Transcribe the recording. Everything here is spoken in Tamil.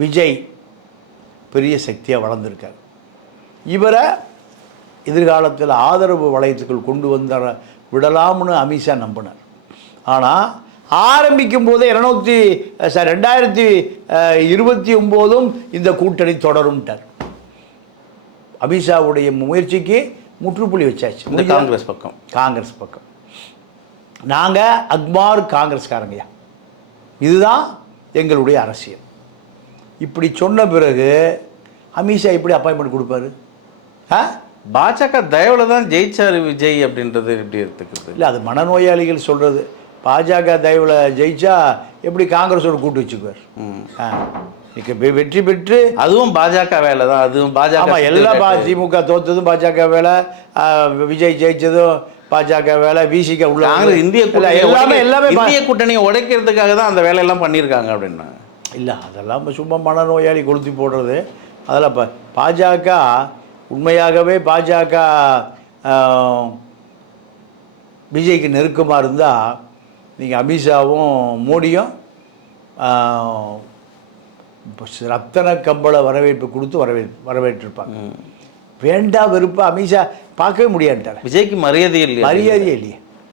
விஜய் பெரிய சக்தியாக வளர்ந்துருக்கார். இவரை எதிர்காலத்தில் ஆதரவு வளையத்துக்குள் கொண்டு வந்த விடலாம்னு அமித்ஷா நம்பினார். ஆனால் ஆரம்பிக்கும் போதே 2029 இந்த கூட்டணி தொடரும்ட்டார். அமித்ஷாவுடைய முயற்சிக்கு முற்றுப்புள்ளி வச்சாச்சு. இந்த காங்கிரஸ் பக்கம் நாங்கள் அக்மார் காங்கிரஸ்காரங்கய்யா, இதுதான் எங்களுடைய அரசியல். இப்படி சொன்ன பிறகு அமித்ஷா எப்படி அப்பாயின்மெண்ட் கொடுப்பாரு? பாஜக தயவில் தான் ஜெயிச்சார் விஜய் அப்படின்றது எப்படி எடுத்துக்கிறது? இல்லை, அது மனநோயாளிகள் சொல்கிறது. பாஜக தயவில் ஜெயிச்சா எப்படி காங்கிரஸோட கூட்டு வச்சுக்குவார்? வெற்றி பெற்று அதுவும் பாஜக வேலை தான். அதுவும் பாஜக எல்லா திமுக தோத்ததும் பாஜக வேலை, விஜய் ஜெயிச்சதும் பாஜக வேலை, விசிக உள்ள இந்திய கூட்டணியை உடைக்கிறதுக்காக தான் அந்த வேலையெல்லாம் பண்ணியிருக்காங்க அப்படின்னா. இல்லை, அதெல்லாம் சும்மா மனநோயாளி கொளுத்தி போடுறது. அதெல்லாம் பாஜக உண்மையாகவே பாஜக விஜய்க்கு நெருக்கமாக இருந்தால் நீங்கள் அமித்ஷாவும் மோடியும் ரத்தன கம்பள வரவேற்பு கொடுத்து வரவேற்றிருப்பாங்க. வேண்டா வெறுப்பா அமித்ஷா பார்க்கவே முடியாதுட்டார். விஜய்க்கு மரியாதையே இல்லையே.